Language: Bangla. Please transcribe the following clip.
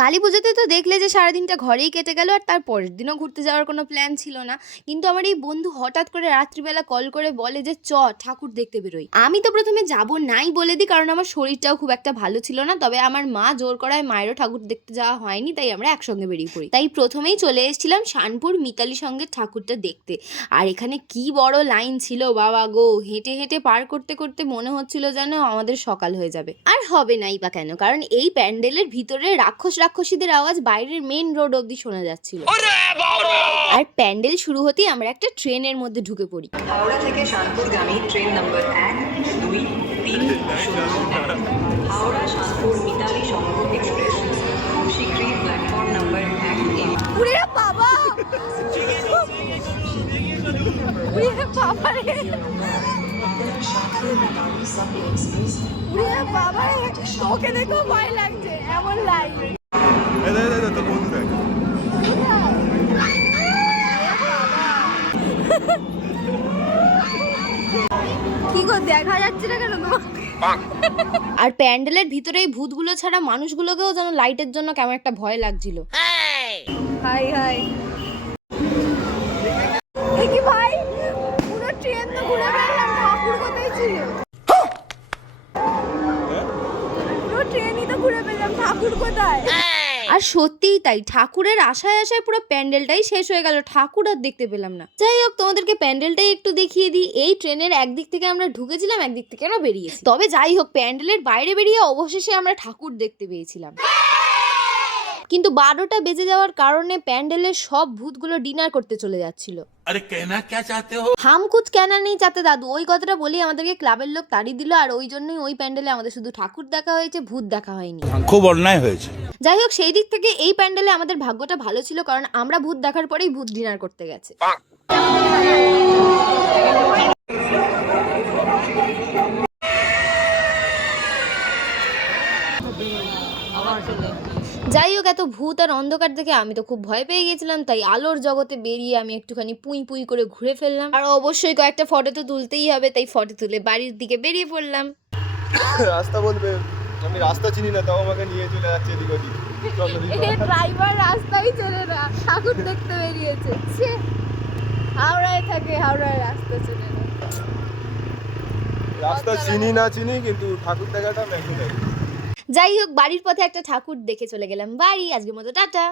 কালী পুজোতে তো দেখলে যে সারাদিনটা ঘরেই কেটে গেল, আর তার পরের দিনও ঘুরতে যাওয়ার কোনো প্ল্যান ছিল না। কিন্তু আমার এই বন্ধু হঠাৎ করে রাত্রিবেলা কল করে বলে যে ঠাকুর দেখতে বেরোই। আমি তো প্রথমে যাব নাই বলে দিই, কারণ আমার শরীরটাও খুব একটা ভালো ছিল না। তবে আমার মা জোর করায় মায়েরও ঠাকুর দেখতে যাওয়া হয়নি, তাই আমরা একসঙ্গে বেরিয়ে পড়ি। তাই প্রথমেই চলে এসেছিলাম শানপুর মিতালি সঙ্গের ঠাকুরটা দেখতে। আর এখানে কি বড় লাইন ছিল বাবা গো! হেঁটে হেঁটে পার করতে করতে মনে হচ্ছিল যেন আমাদের সকাল হয়ে যাবে। আর হবে নাই বা কেন, কারণ এই প্যান্ডেলের ভিতরে রাক্ষসীদের আওয়াজ বাইরের মেন রোড অবধি শোনা যাচ্ছিল। আর প্যান্ডেল শুরু হতেই আমরা একটা ট্রেনের মধ্যে ঢুকে পড়ি। হাওড়া থেকে শানপুরগামী ট্রেন নাম্বার 1, 2, 3, 0, হাওড়া শানপুর মিতালি সংঘ এক্সপ্রেস খুব শীঘ্রই প্ল্যাটফর্ম নাম্বার 1 এ। ওরে বাবা! ওরে বাবা রে! ওরে বাবা রে! তোকে দেখো ভয় লাগছে, এমন লাইন। তোর বন্ধু দেখ। কি গো, দেখা যাচ্ছে না কেন তোমাকে? আর প্যান্ডেলের ভিতরে এই ভূতগুলো ছাড়া মানুষগুলোকেও যেন লাইটের জন্য কেমন একটা ভয় লাগছিল। হাই হাই, কি ভাই, পুরো ট্রেন তো ঘুরে বেড়ালাম, ঠাকুর কোথায় ছিল? পুরো ট্রেনই তো ঘুরে বেড়ালাম, ঠাকুর কোথায়? আর সত্যিই তাই, ঠাকুরের আশায় আশায় পুরো প্যান্ডেলটাই শেষ হয়ে গেল, ঠাকুর আর দেখতে পেলাম না। যাই হোক, তোমাদেরকে প্যান্ডেলটাই একটু দেখিয়ে দিই। এই ট্রেনের একদিক থেকে আমরা ঢুকেছিলাম, একদিক থেকে আমরা বেরিয়েছি। তবে যাই হোক, প্যান্ডেলের বাইরে বেরিয়ে অবশেষে আমরা ঠাকুর দেখতে পেয়েছিলাম। কিন্তু 12টা বেজে যাওয়ার কারণে প্যান্ডেলের সব ভূতগুলো ডিনার করতে চলে যাচ্ছিল। আরে কেনা কে চাতে হো? হাম কুছ কেনা নেই চাতে দাদু, ওই কথাটা বলেই আমাদেরকে ক্লাবের লোক তাড়িয়ে দিল। আর ওই জন্যই ওই প্যান্ডেলে আমাদের শুধু ঠাকুর দেখা হয়েছে, ভূত দেখা হয়নি। খুব অন্যায় হয়েছে। যাই হোক, সেই দিক থেকে এই প্যান্ডেলে আমাদের ভাগ্যটা ভালো ছিল, কারণ আমরা ভূত দেখার পরেই ভূত ডিনার করতে গেছে। যাই হোক, এত ভূত আর অন্ধকার দেখে আমি তো খুব ভয় পেয়ে গেছিলাম, তাই আলোর জগতে বেরিয়ে আমি একটুখানি পুই পুই করে ঘুরে ফেললাম। আর অবশ্যই কয়েকটা ফটো তো তুলতেই হবে, তাই ফটো তুলে বাড়ির দিকে বেরিয়ে পড়লাম। রাস্তা বলবে, আমি রাস্তা চিনি না, তাও আমাকে নিয়ে চলে যাচ্ছে এদিক ওদিক। ড্রাইভার রাস্তাই চেনে না, ঠাকুর দেখতে বেরিয়েছে। হাওড়ায় থাকে, হাওড়ায় রাস্তা চেনে না। রাস্তা চিনি না চিনি, কিন্তু ঠাকুর দেখাটা ম্যাক্সিমাম। যাই হোক, বাড়ির পথে একটা ঠাকুর দেখে চলে গেলাম বাড়ি। আজকের মতো টাটা।